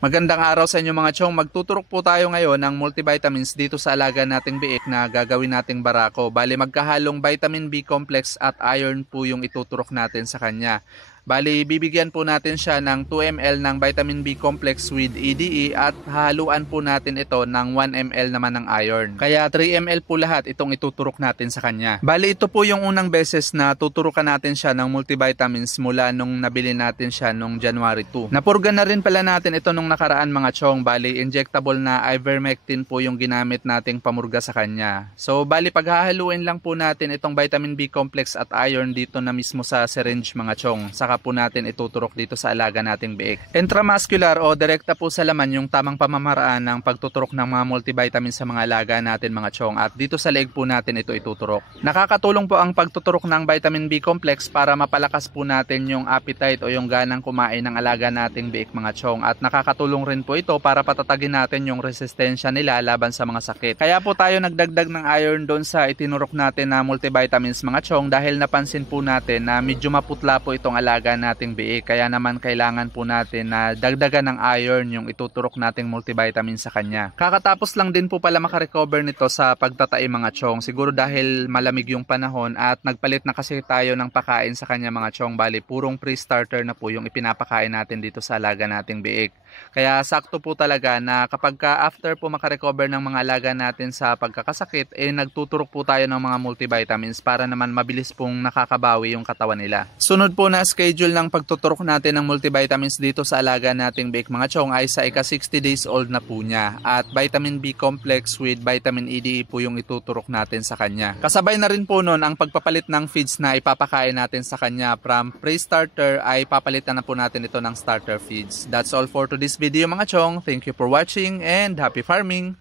Magandang araw sa inyo mga chong. Magtuturok po tayo ngayon ng multivitamins dito sa alaga nating biik na gagawin nating barako. Bali magkahalong vitamin B complex at iron po yung ituturok natin sa kanya. Bali bibigyan po natin siya ng 2 ml ng vitamin B complex with EDE at hahaluan po natin ito ng 1 ml naman ng iron. Kaya 3 ml po lahat itong ituturok natin sa kanya. Bali ito po yung unang beses na tuturukan natin siya ng multivitamins mula nung nabili natin siya nung January 2. Napurga na rin pala natin ito nung nakaraan mga chong. Bali injectable na ivermectin po yung ginamit nating pamurga sa kanya. So bali paghahaluin lang po natin itong vitamin B complex at iron dito na mismo sa syringe mga chong. Saka po natin ituturok dito sa alaga nating biik. Intramuscular o direkta po sa laman yung tamang pamamaraan ng pagtuturok ng mga multivitamins sa mga alaga natin mga chong, at dito sa leeg po natin ito ituturok. Nakakatulong po ang pagtuturok ng vitamin B complex para mapalakas po natin yung appetite o yung ganang kumain ng alaga nating biik mga chong, at nakakatulong rin po ito para patatagin natin yung resistensya nila laban sa mga sakit. Kaya po tayo nagdagdag ng iron doon sa itinurok natin na multivitamins mga chong, dahil napansin po natin na medyo maputla po itong alaga nating biik. Kaya naman kailangan po natin na dagdagan ng iron yung ituturok nating multivitamin sa kanya. Kakatapos lang din po pala makarecover nito sa pagtatai mga chong. Siguro dahil malamig yung panahon at nagpalit na kasi tayo ng pakain sa kanya mga chong. Bali purong pre-starter na po yung ipinapakain natin dito sa alaga nating biik. Kaya sakto po talaga na kapag after po makarecover ng mga alaga natin sa pagkakasakit, nagtuturok po tayo ng mga multivitamins para naman mabilis pong nakakabawi yung katawan nila. Sunod po na schedule ng pagtuturok natin ng multivitamins dito sa alaga nating biik mga chong ay sa ika 60 days old na po niya, at vitamin B complex with vitamin EDE po yung ituturok natin sa kanya. Kasabay na rin po nun ang pagpapalit ng feeds na ipapakain natin sa kanya. From pre-starter ay papalitan na po natin ito ng starter feeds. That's all for today's video mga chong. Thank you for watching and happy farming!